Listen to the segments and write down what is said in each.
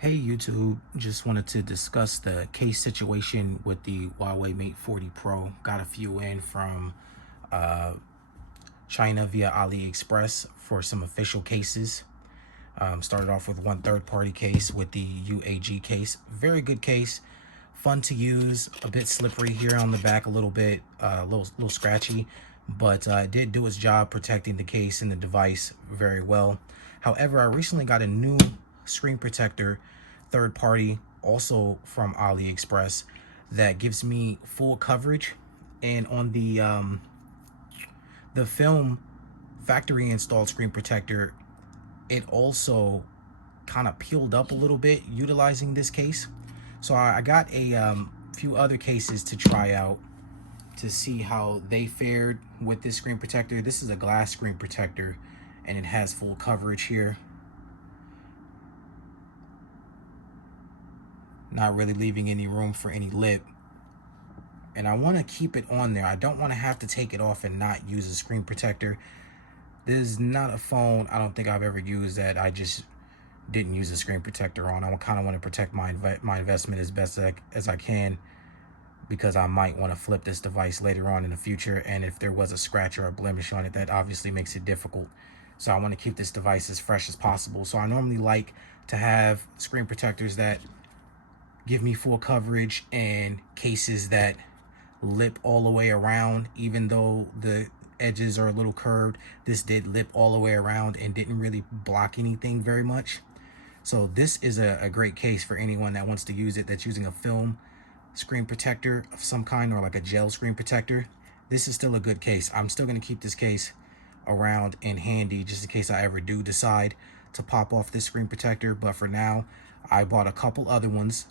Hey YouTube, just wanted to discuss the case situation with the Huawei Mate 40 Pro. Got a few in from uh, China via AliExpress for some official cases. Started off with one third-party case with the UAG case. Very good case, fun to use, a bit slippery here on the back, a little bit, little scratchy, but it did do its job protecting the case and the device very well. However, I recently got a new screen protector, third party, also from AliExpress, that gives me full coverage. And on the film factory installed screen protector, it also kind of peeled up a little bit utilizing this case. So I got a few other cases to try out to see how they fared with this screen protector. This is a glass screen protector and it has full coverage here. Not really leaving any room for any lip. And I want to keep it on there. I don't want to have to take it off and not use a screen protector. This is not a phone I don't think I've ever used that I just didn't use a screen protector on. I kind of want to protect my investment as best as I can, because I might want to flip this device later on in the future, and if there was a scratch or a blemish on it, that obviously makes it difficult. So I want to keep this device as fresh as possible. So I normally like to have screen protectors that give me full coverage and cases that lip all the way around. Even though the edges are a little curved, this did lip all the way around and didn't really block anything very much. So this is a great case for anyone that wants to use it, that's using a film screen protector of some kind, or like a gel screen protector. This is still a good case. I'm still going to keep this case around and handy just in case I ever do decide to pop off this screen protector. But for now, I bought a couple other ones,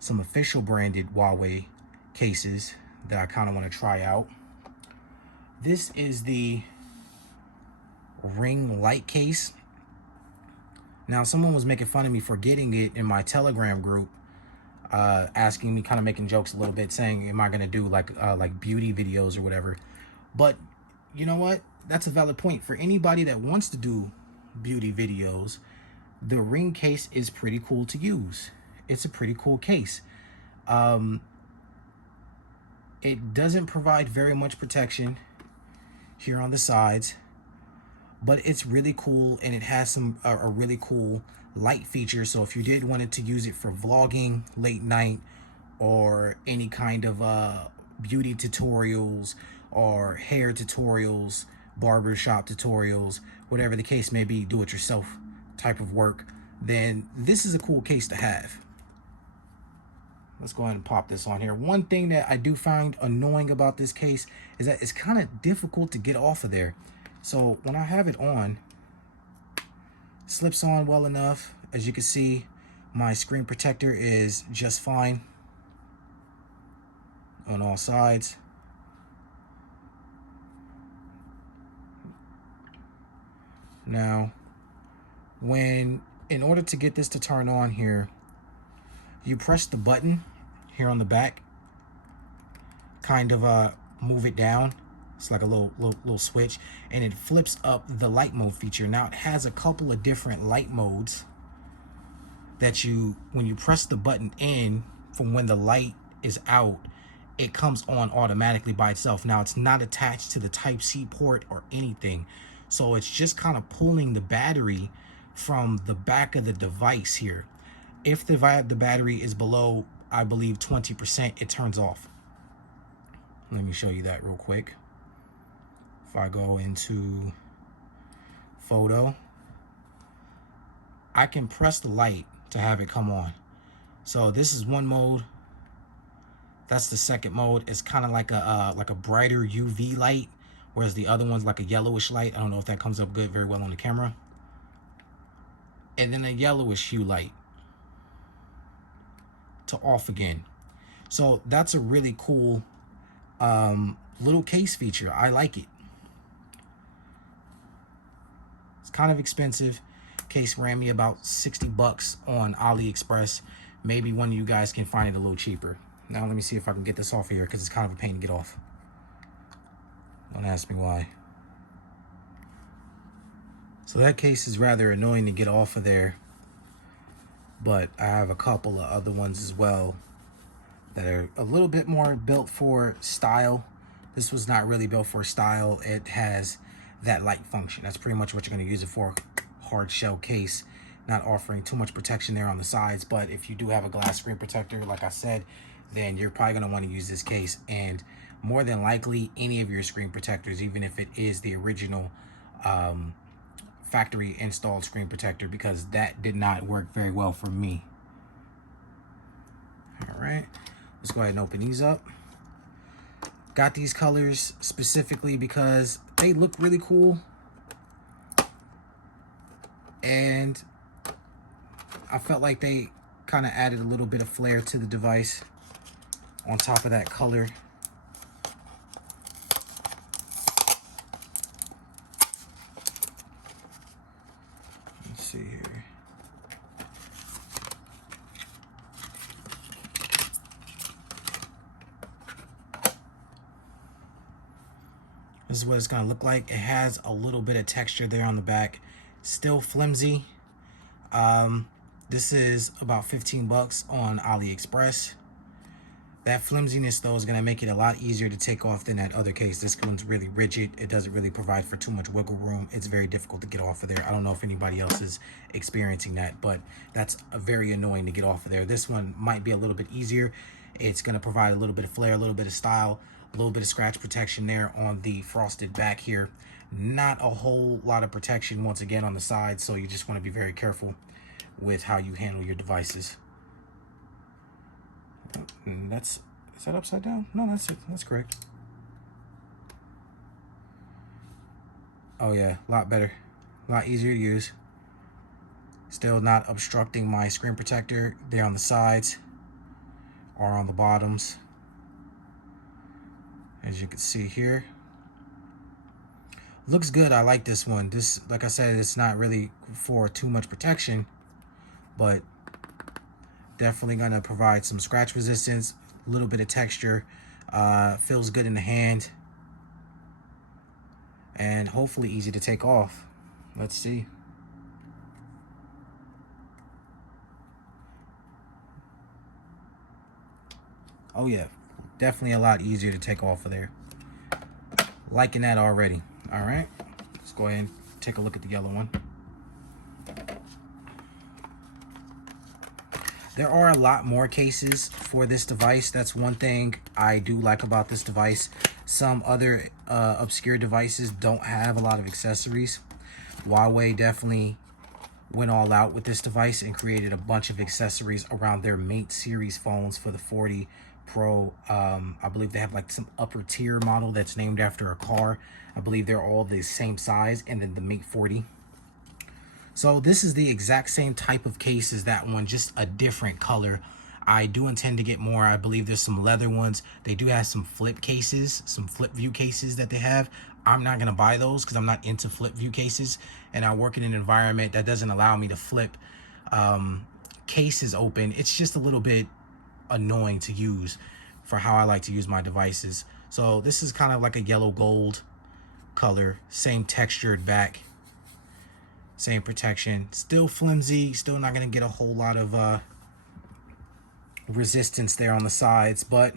some official branded Huawei cases that I kind of want to try out. This is the ring light case. Now, someone was making fun of me for getting it in my Telegram group, asking me, kind of making jokes a little bit, saying, am I going to do like beauty videos or whatever? But you know what? That's a valid point. For anybody that wants to do beauty videos, the ring case is pretty cool to use. It's a pretty cool case. It doesn't provide very much protection here on the sides, but it's really cool, and it has some a really cool light feature. So if you did wanted to use it for vlogging late night, or any kind of beauty tutorials or hair tutorials, barbershop tutorials, whatever the case may be, do it yourself type of work, then this is a cool case to have. Let's go ahead and pop this on here. One thing that I do find annoying about this case is that it's kind of difficult to get off of there. So when I have it on, it slips on well enough. As you can see, my screen protector is just fine on all sides. Now, in order to get this to turn on here, you press the button here on the back, kind of move it down. It's like a little switch, and it flips up the light mode feature. Now it has a couple of different light modes that when you press the button in, from when the light is out, it comes on automatically by itself. Now it's not attached to the Type-C port or anything, so it's just kind of pulling the battery from the back of the device here. If the battery is below, I believe, 20%, it turns off. Let me show you that real quick. If I go into photo, I can press the light to have it come on. So this is one mode. That's the second mode. It's kind of like a brighter UV light, whereas the other one's like a yellowish light. I don't know if that comes up very well on the camera. And then a yellowish hue light to off again. So that's a really cool little case feature. I like it. It's kind of expensive. Case ran me about 60 bucks on AliExpress. Maybe one of you guys can find it a little cheaper. Now let me see if I can get this off of here, because it's kind of a pain to get off. Don't ask me why. So that case is rather annoying to get off of there. but I have a couple of other ones as well that are a little bit more built for style. This was not really built for style. It has that light function. That's pretty much what you're going to use it for. Hard shell case, not offering too much protection there on the sides, but if you do have a glass screen protector, like I said, then you're probably going to want to use this case. And more than likely, any of your screen protectors, even if it is the original factory installed screen protector, because that did not work very well for me. All right, let's go ahead and open these up. Got these colors specifically because they look really cool, and I felt like they kind of added a little bit of flair to the device on top of that color. Let's see here. This is what it's going to look like. It has a little bit of texture there on the back. Still flimsy. This is about 15 bucks on AliExpress. That flimsiness though is going to make it a lot easier to take off than that other case. This one's really rigid. It doesn't really provide for too much wiggle room. It's very difficult to get off of there. I don't know if anybody else is experiencing that, but that's very annoying to get off of there. This one might be a little bit easier. It's going to provide a little bit of flair, a little bit of style, a little bit of scratch protection there on the frosted back here. Not a whole lot of protection once again on the side, so you just want to be very careful with how you handle your devices. And is that upside down? No, that's it. That's correct. Oh yeah, a lot better, a lot easier to use. Still not obstructing my screen protector there on the sides or on the bottoms, as you can see here. Looks good. I like this one. This, like I said, it's not really for too much protection, but definitely gonna provide some scratch resistance, a little bit of texture. Feels good in the hand, and hopefully easy to take off. Let's see. Oh yeah, definitely a lot easier to take off of there. Liking that already. All right, let's go ahead and take a look at the yellow one. There are a lot more cases for this device. That's one thing I do like about this device. Some other obscure devices don't have a lot of accessories. Huawei definitely went all out with this device and created a bunch of accessories around their Mate series phones for the 40 Pro. I believe they have like some upper tier model that's named after a car. I believe they're all the same size, and then the Mate 40. So this is the exact same type of case as that one, just a different color. I do intend to get more. I believe there's some leather ones. They do have some flip cases, some flip view cases that they have. I'm not gonna buy those because I'm not into flip view cases, and I work in an environment that doesn't allow me to flip cases open. It's just a little bit annoying to use for how I like to use my devices. So this is kind of like a yellow gold color, same textured back, same protection. Still flimsy, still not going to get a whole lot of resistance there on the sides, but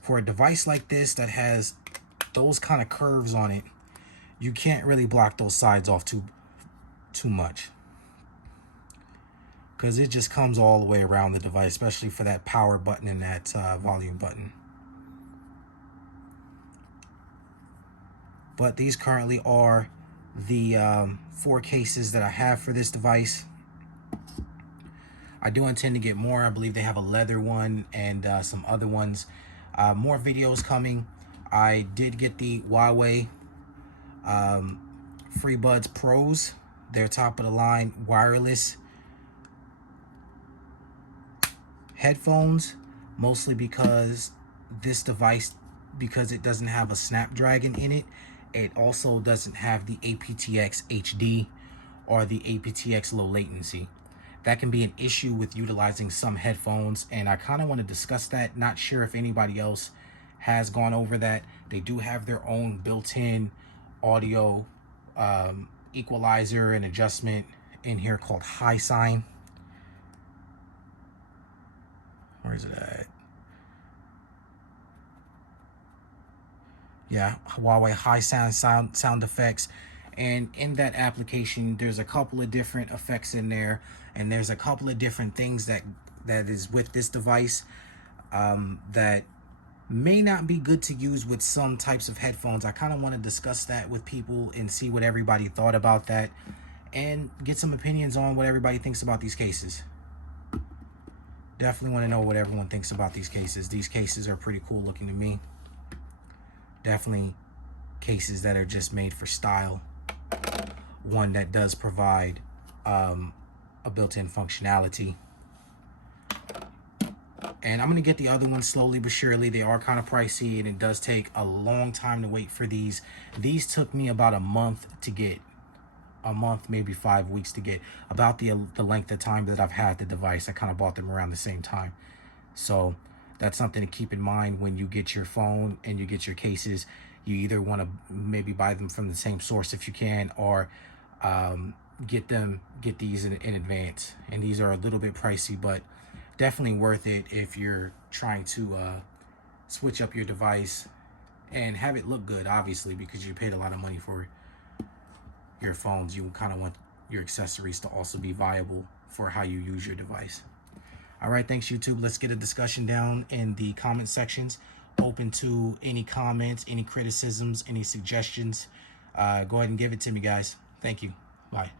for a device like this that has those kind of curves on it, you can't really block those sides off too much, because it just comes all the way around the device, especially for that power button and that volume button. But these currently are the 4 cases that I have for this device. I do intend to get more. I believe they have a leather one and some other ones. More videos coming. I did get the Huawei FreeBuds Pros. They're top of the line wireless headphones, mostly because this device, because it doesn't have a Snapdragon in it, it also doesn't have the aptX HD or the aptX low latency. That can be an issue with utilizing some headphones, and I kind of want to discuss that. Not sure if anybody else has gone over that. They do have their own built-in audio equalizer and adjustment in here called High Sign. Where is it at? Yeah, Huawei high sound effects. And in that application, there's a couple of different effects in there, and there's a couple of different things that is with this device that may not be good to use with some types of headphones. I kind of want to discuss that with people and see what everybody thought about that, and get some opinions on what everybody thinks about these cases. Definitely want to know what everyone thinks about these cases. These cases are pretty cool looking to me. Definitely cases that are just made for style. One that does provide a built-in functionality. And I'm going to get the other ones slowly but surely. They are kind of pricey, and it does take a long time to wait for these. These took me about a month to get. A month, maybe 5 weeks to get. About the length of time that I've had the device. I kind of bought them around the same time. So that's something to keep in mind when you get your phone and you get your cases. You either want to maybe buy them from the same source if you can, or get these in advance. And these are a little bit pricey, but definitely worth it if you're trying to switch up your device and have it look good, obviously, because you paid a lot of money for your phones. You kind of want your accessories to also be viable for how you use your device. All right, thanks YouTube. Let's get a discussion down in the comment sections. Open to any comments, any criticisms, any suggestions. Go ahead and give it to me, guys. Thank you. Bye.